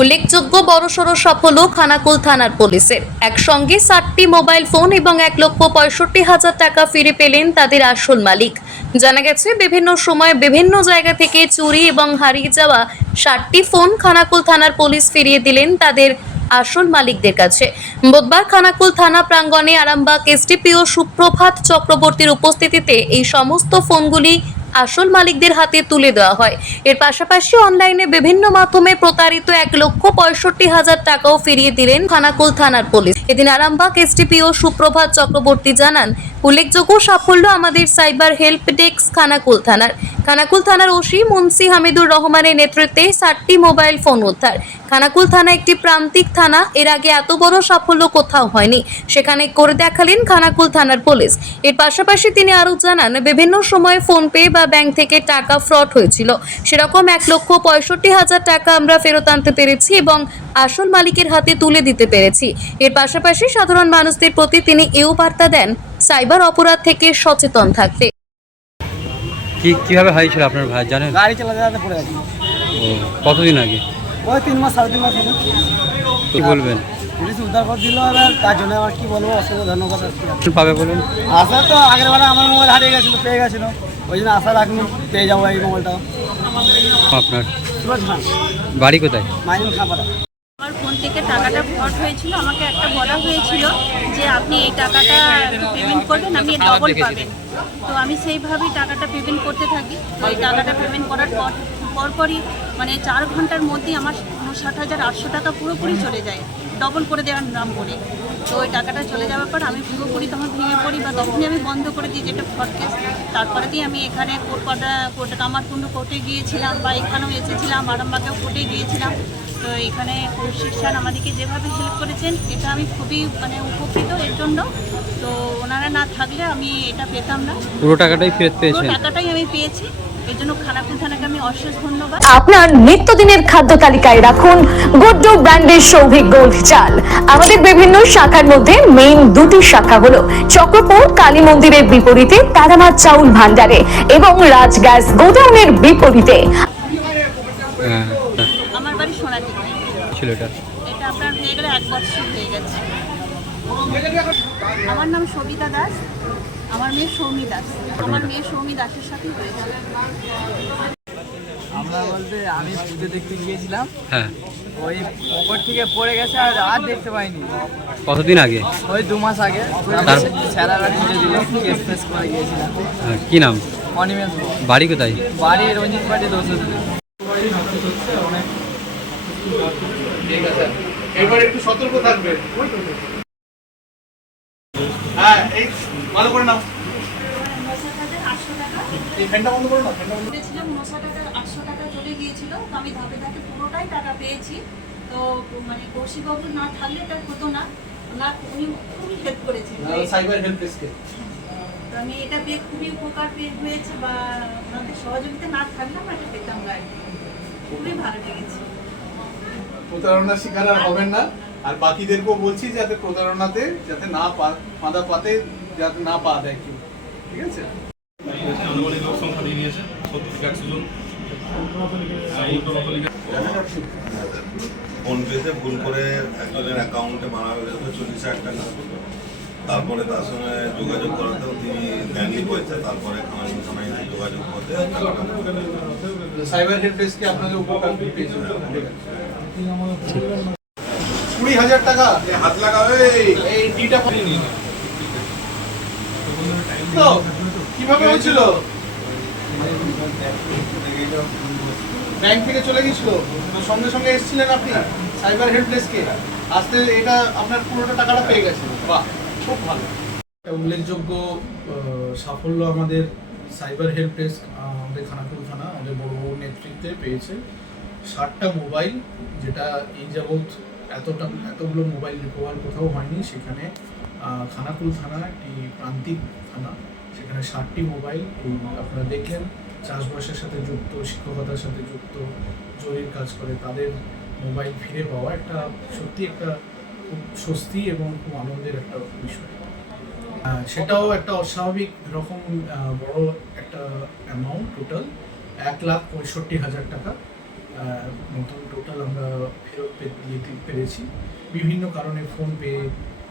উল্লেখযোগ্য বড়সড় সাফল্য খানাকুল থানার পুলিশের। একসঙ্গে ষাটটি মোবাইল ফোন এবং এক লক্ষ পঁয়ষট্টি হাজার টাকা ফিরে পেলেন তাদের আসল মালিক। জানা গেছে, বিভিন্ন সময় বিভিন্ন জায়গা থেকে চুরি এবং হারিয়ে যাওয়া ষাটটি ফোন খানাকুল থানার পুলিশ ফিরিয়ে দিলেন তাদের আসল মালিকদের কাছে। বুধবার খানাকুল থানা প্রাঙ্গণে আরামবাগ এসডিপিও সুপ্রভাত চক্রবর্তীর উপস্থিতিতে এই সমস্ত ফোনগুলি আসল মালিকদের হাতে তুলে দেওয়া হয়। এর পাশাপাশি অনলাইনে বিভিন্ন মাধ্যমে প্রতারিত এক লক্ষ পঁয়ষট্টি হাজার টাকাও ফিরিয়ে দিলেন থানাকুল থানার পুলিশ। এদিন আরামবাগ এসটিপিও সুপ্রভাত চক্রবর্তী জানান উল্লেখযোগ্য সাফল্য আমাদের সাইবার হেল্প ডেস্ক খানাকুল থানার। খানাকুল থানার ওসি মুন্সি হামিদুর রহমানের নেতৃত্বে ষাটটি মোবাইল ফোন উদ্ধার। খানাকুল থানা একটি প্রান্তিক থানা, এর আগে এত বড় সাফল্য কোথাও হয়নি। সেখানে করে দেখালেন খানাকুল থানার পুলিশ। এর পাশাপাশি তিনি আরও জানান, বিভিন্ন সময় ফোনপে বা ব্যাংক থেকে টাকা ফ্রড হয়েছিল। সেরকম এক লক্ষ পঁয়ষট্টি হাজার টাকা আমরা ফেরত আনতে পেরেছি এবং আসল মালিকের হাতে তুলে দিতে পেরেছি। এর পাশাপাশি সাধারণ মানুষদের প্রতি তিনি এও বার্তা দেন। সাইবার অপরাধ থেকে সচেতন থাকতে। কি কীভাবে হয়েছিল আপনার ভাই জানেন? গাড়ি চালাতে চালাতে পড়ে গেছি। ও কতদিন আগে? ওই তিন মাস সাড়ে তিন মাস হলো। কি বলবেন। পুলিশ উদ্ধার করে দিল এবার তার জন্য আমার কি বলব অসংখ্য ধন্যবাদ। আর কি কি পাবে বলুন? আশা তো আগের বারে আমার মোবাইল হারিয়ে গেছিল পেয়ে গেছিল। ওই জন্য আশা রাখুন পেয়ে যাব এই মোবাইলটা আপনার সুরজ খান। বাড়ি কোথায়? মাইনুল খাপাড়া। আমার ফোন থেকে টাকাটা ফ্রড হয়েছিল আমাকে একটা বলা হয়েছিল যে আপনি এই টাকাটা পেমেন্ট করবেন আপনি ডবল পাবেন। তো আমি সেইভাবেই টাকাটা পেমেন্ট করতে থাকি। তো এই টাকাটা পেমেন্ট করার পর পরপরই মানে চার ঘণ্টার মধ্যেই আমার ষাট হাজার আটশো টাকা পুরোপুরি চলে যায়। ডবল করে দেওয়ার নাম করে। তো ওই টাকাটা চলে যাওয়ার পর আমি পুরোপুরি তখন ভেঙে পড়ি বা তখনই আমি বন্ধ করে দিই যেটা ফ্রড কেস তারপরে দিয়ে আমি এখানে কোর্টপাটা কোর্টে কামারকুণ্ড কোর্টে গিয়েছিলাম বা এখানেও এসেছিলাম আরামবাগেও কোর্টে গিয়েছিলাম। তো এখানে শিক্ষান আমাদেরকে যেভাবে হেল্প করেছেন এটা আমি খুবই মানে উপকৃত এর জন্য। তো ওনারা না থাকলে আমি এটা পেতাম না। পুরো টাকাটাই ফেরত পুরো টাকাটাই আমি পেয়েছি। এর জন্য খানাকুল থানাকে আমি অশেষ ধন্যবাদ। আপনার নিত্যদিনের খাদ্য তালিকায় রাখুন গুড্ডু ব্র্যান্ডের সৌভিক গোল্ড চাল। আমাদের বিভিন্ন শাখার মধ্যে মেইন দুটি শাখা হলো চক্রপুর কালী মন্দিরের বিপরীতে তারামা চাউল ভান্ডারে এবং রাজ গ্যাস গোডাউনের বিপরীতে। হ্যাঁ। আমার বাড়ি সোনাদি ছিল এটা এটা আপনার হয়ে গেলে এক বছর হয়ে গেছে। আমার নাম সবিতা দাস। আমার মেয়ে সৌমি দাস আমার মেয়ে সৌমি দাসের সাথে হয়েছে। আমরা বলতে আমি পুজো দেখতে গিয়েছিলাম। হ্যাঁ। ওই পকেট থেকে পড়ে গেছে আর আর দেখতে পাইনি। কতদিন আগে? ওই দু মাস আগে। তার- স্যারারা খুঁজে দিল কেস ফেস করে গিয়েছিলাম। হ্যাঁ, কি নাম? অনিমেষ বাড়ি কোথায়? বাড়ি রঞ্জিত পাটি দোষ এবার একটু সতর্ক থাকবে। হ্যাঁ এই ভালো করে নাও। আমি ধাপে ধাপে পুরোটাই টাকা পেয়েছি। তো মানে কৌশিকবাবু না থাকলে এটা হতো না। উনি খুবই হেল্প করেছেন। সাইবার হেল্প ডেস্কে তো আমি এটা পেয়ে খুবই উপকার পেয়ে হয়েছে বা ওনাদের সহযোগিতা না থাকলে আমরা এটা পেতাম না। খুবই ভালো লেগেছে। প্রতারণার শিকার আর হবেন না। আর বাকিদেরকেও বলছি যাতে প্রতারণাতে যাতে না পা পাদা পাতে যাতে না পা দেয় কেউ। ঠিক আছে? আনুমানিক লোক সংখ্যা নিয়ে নিয়েছে সত্তর থেকে একশো জন ফোনপেতে ভুল করে একজনের অ্যাকাউন্টে মারা হয়ে গেছে চল্লিশ হাজার টাকা। তারপরে তার সঙ্গে যোগাযোগ করাতেও তিনি দেননি পয়সা তারপরে যোগাযোগ করতে। সাইবার হেল্প ডেস্কে আপনাদের উপকার কুড়ি হাজার টাকা? হাত লাগাবে। এই ডিটা কীভাবে হয়েছিল? ব্যাংক থেকে চলে গেছিল সঙ্গে সঙ্গে এসেছিলেন আপনি সাইবার হেল্প ডেস্কে আসতে এটা আপনার পুরোটা টাকাটা পেয়ে গেছে। বাহ, খুব ভালো। উল্লেখযোগ্য সাফল্য আমাদের সাইবার হেল্প ডেস্ক আমাদের খানাকুল থানা, আমাদের বড় বড় নেতৃত্বে পেয়েছে। ষাটটা মোবাইল যেটা এই যাবৎ এতটা, এতগুলো মোবাইল রিকভার কোথাও হয়নি, সেখানে খানাকুল থানা একটি প্রান্তিক থানা। সেখানে ষাটটি মোবাইল এই আপনারা দেখলেন, চাষবাসের সাথে যুক্ত, শিক্ষকতার সাথে যুক্ত, জরির কাজ করে তাদের মোবাইল ফিরে পাওয়া একটা সত্যি একটা খুব স্বস্তি এবং খুব আনন্দের একটা বিষয়। সেটাও একটা অস্বাভাবিক রকম বড় একটা অ্যামাউন্ট টোটাল এক লাখ পঁয়ষট্টি হাজার টাকা। মতন টোটাল আমরা ফেরত পেরেছি বিভিন্ন কারণে ফোন পে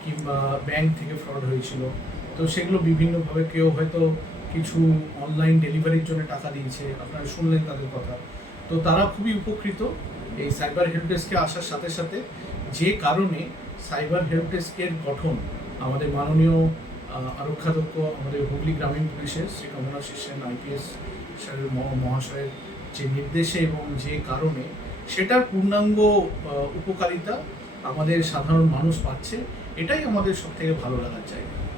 কিংবা ব্যাংক থেকে ফ্রড হয়েছিল। তো সেগুলো বিভিন্নভাবে কেউ হয়তো কিছু অনলাইন ডেলিভারির জন্য টাকা দিয়েছে। আপনারা শুনলেন তাদের কথা। তো তারা খুবই উপকৃত এই সাইবার হেল্প ডেস্কে আসার সাথে সাথে। যে কারণে সাইবার হেল্প ডেস্কের গঠন আমাদের মাননীয় আরক্ষাধ্যক্ষ, আমাদের হুগলি গ্রামীণ পুলিশের শ্রী কমলাশিস সেন আইপিএস স্যারের মহ- মহাশয়ের যে নির্দেশে এবং যে কারণে সেটার পূর্ণাঙ্গ উপকারিতা আমাদের সাধারণ মানুষ পাচ্ছে। এটাই আমাদের সব থেকে ভালো লাগার জায়গা।